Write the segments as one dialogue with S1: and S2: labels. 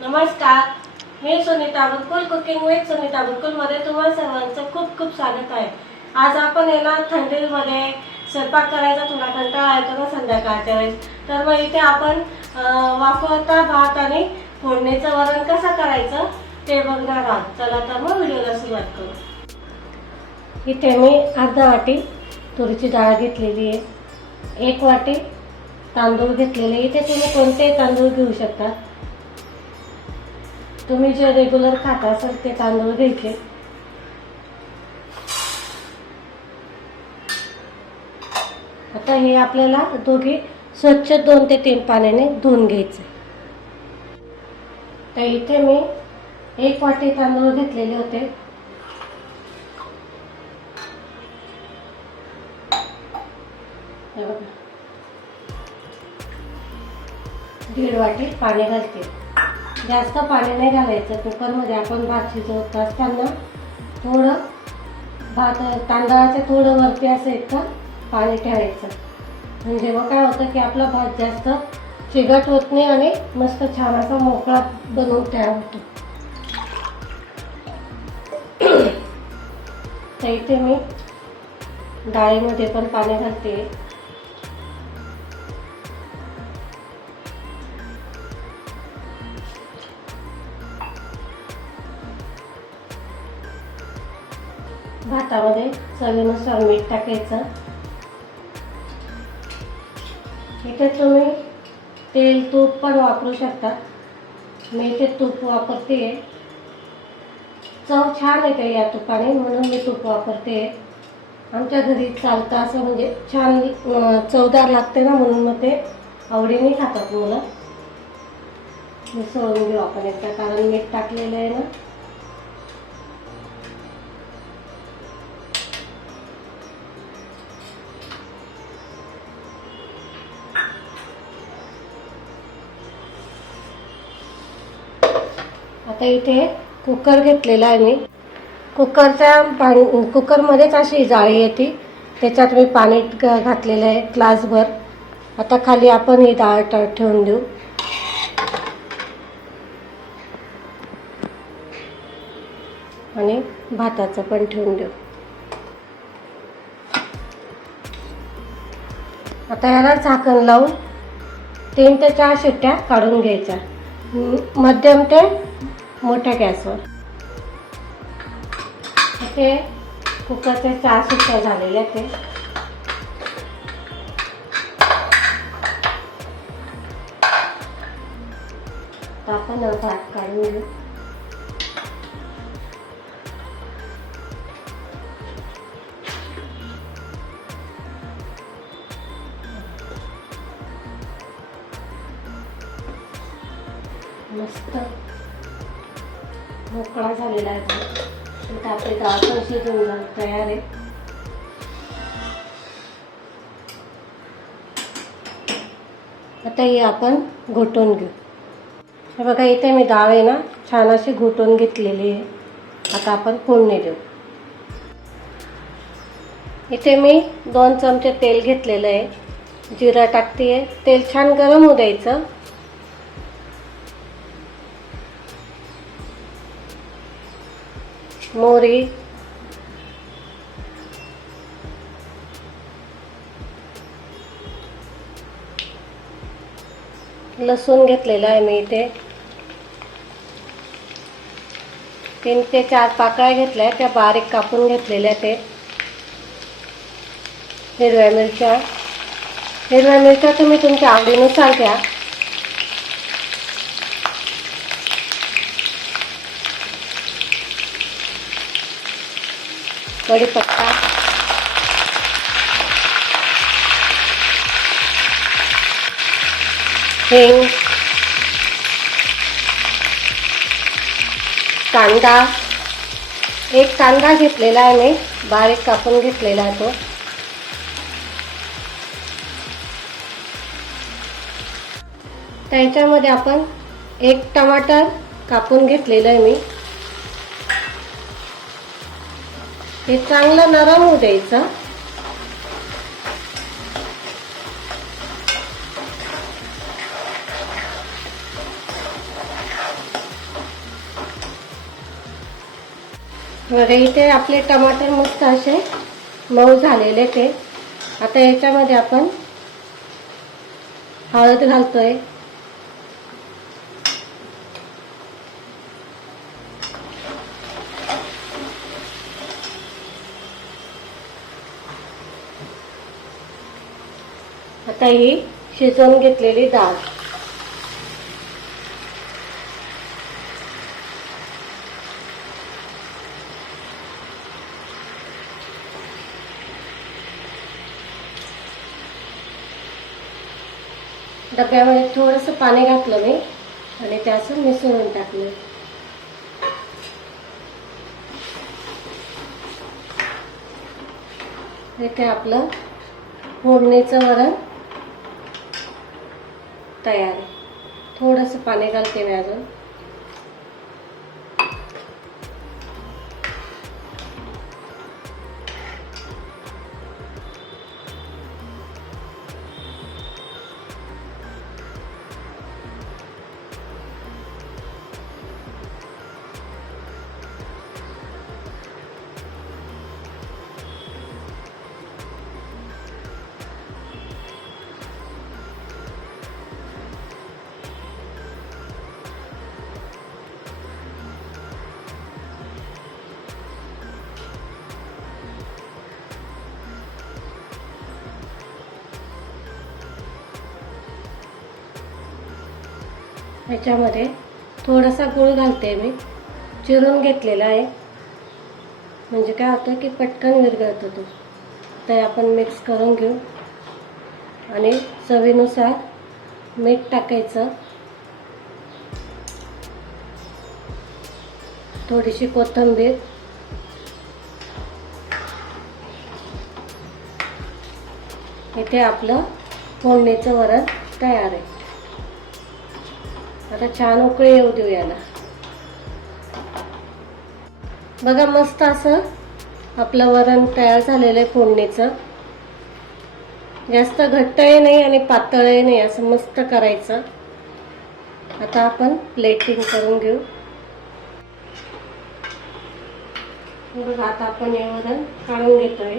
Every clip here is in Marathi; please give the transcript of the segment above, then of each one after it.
S1: नमस्कार मी सुनीता बुकुल कुकिंग विथ सुनीता बुलकुलमध्ये तुम्हा सर्वांचं खूप खूप स्वागत आहे. आज आपण आहे ना थंडीमध्ये स्वयंपाक करायचा थोडा कंटाळा येतो ना संध्याकाळच्या वेळेस. तर मग इथे आपण वापरता वाफवता भात आणि फोडणीचं वरण कसं करायचं ते बघणार आहोत. चला तर मग व्हिडिओला सुरुवात करू. इथे मी अर्धा वाटी तुरीची डाळ घेतलेली आहे. एक वाटी तांदूळ घेतलेले इथे तुम्ही कोणतेही तांदूळ घेऊ शकता. तुम्ही जे रेग्युलर खाता असाल ते तांदूळ घ्यायचे. आता हे आपल्याला दोघी स्वच्छ दोन ते तीन पाण्याने धुवून घ्यायचे. तर इथे मी एक वाटी तांदूळ घेतलेले होते. दीड वाटी पाणी घालते. जास्त पाणी नाही घालायचं. कुकरमध्ये आपण भात शिजवत असताना थोडं भात तांदळाच्या थोडं वरती असं इतकं पाणी ठेवायचं. म्हणजे जेव्हा काय होतं की आपला भात जास्त चिगट होत नाही आणि मस्त छान असा मोकळा बनवून तयार होतो. तर इथे मी डाळीमध्ये पण पाणी घालते. भातामध्ये चवीनुसार मीठ टाकायचं. इथे तुम्ही तेल तूप पण वापरू शकता. मी इथे तूप वापरते. चव छान येते या तुपाने म्हणून मी तूप वापरते. आमच्या घरी चालतं असं म्हणजे छान चवदार लागते ना म्हणून मग ते आवडीने खातात मुलं. मिसळून घेऊ आपण एकदा कारण मीठ टाकलेलं आहे ना. आता इथे कुकर घेतलेला आहे मी. कुकरच्या पाणी कुकरमध्येच अशी जाळी येते. त्याच्यात मी पाणी घातलेलं आहे ग्लासभर. आता खाली आपण ही डाळ ठेवून देऊ. आणि भाताचं पण ठेवून देऊ. आता याला झाकण लावून तीन ते चार शिट्ट्या काढून घ्यायच्या. मध्यम ते मोठ्या गॅसवर. ते कुकरचे चार सुट्ट्या झालेल्या ते आपण भात काढून घेऊ. मस्त. मोकळा झालेला आहे. आता आपली डाळ पण तयार आहे आता हे आपण घोटून घेऊ. हे बघा इथे मी डाळ आहे ना छान अशी घोटून घेतलेली आहे. आता आपण फोडणी देऊ. इथे मी दोन चमचे तेल घेतलेलं आहे. जिरा टाकते आहे तेल छान गरम होऊ द्यायचं. मोहरी लसूण घेतलेलं आहे मी इथे. तीन ते चार पाकळ्या घेतल्या त्या बारीक कापून घेतलेल्या ते. हिरव्या मिरच्या. हिरव्या मिरच्या तुम्ही तुमच्या आवडीनुसार घ्या. कढीपत्ता हिंग. कांदा. एक कांदा घेतलेला आहे मी. बारीक कापून घेतलेला आहे तो. त्याच्यामध्ये आपण एक टमाटर कापून घेतलेलं आहे मी. हे चांगला नरम होऊ द्यायचा. बघा इथे आपले टमाटर मस्त असे मऊ झालेले ते. आता याच्यामध्ये आपण हळद घालतोय. आता ही शिजवून घेतलेली डाळ. डब्यामध्ये थोडंसं पाणी घातलं मी आणि त्याचं मिसळून टाकलं. इथे आपलं फोडणीचं वरण तयार. आहे थोडंसं पाणी घालते मी अजून. ह्याच्यामध्ये थोडासा गूळ घालते मी. चिरून घेतलेला आहे. म्हणजे काय होतं की पटकन विरघळतो तो. ते आपण मिक्स करून घेऊ. आणि चवीनुसार मीठ टाकायचं. थोडीशी कोथिंबीर. इथे आपलं फोडणीचं वरण तयार आहे. आता छान उकळी येऊ देऊ याला. बघा मस्त असं आपलं वरण तयार झालेलं आहे फोडणीचं. जास्त घट्टही नाही आणि पातळही नाही असं मस्त करायचं. आता आपण प्लेटिंग करून घेऊ. बघा आता आपण हे वरण काढून घेतोय.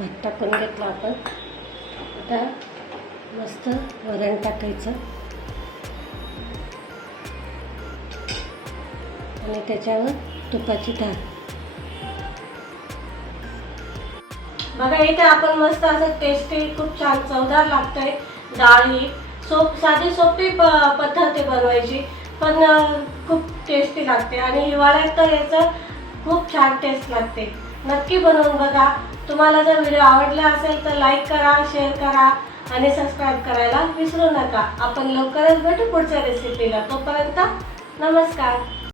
S1: घट्ट पण घेतला आपण. आता मस्त वरण टाकायचं. आणि त्याच्यावर तुपाची धार बघा इथे आपण मस्त असं टेस्टी खूप छान चवदार लागतंय डाळ ही. सोप साधी सोपी प- पद्धत आहे बनवायची पण खूप टेस्टी लागते. आणि हिवाळ्यात तर याचं खूप छान टेस्ट लागते. नक्की बनवून बघा. तुम्हाला जर व्हिडिओ आवडला असेल तर लाईक करा शेअर करा. आणि सबस्क्राईब करायला विसरू नका. आपण लवकरच भेटू पुढच्या रेसिपीला तोपर्यंत नमस्कार.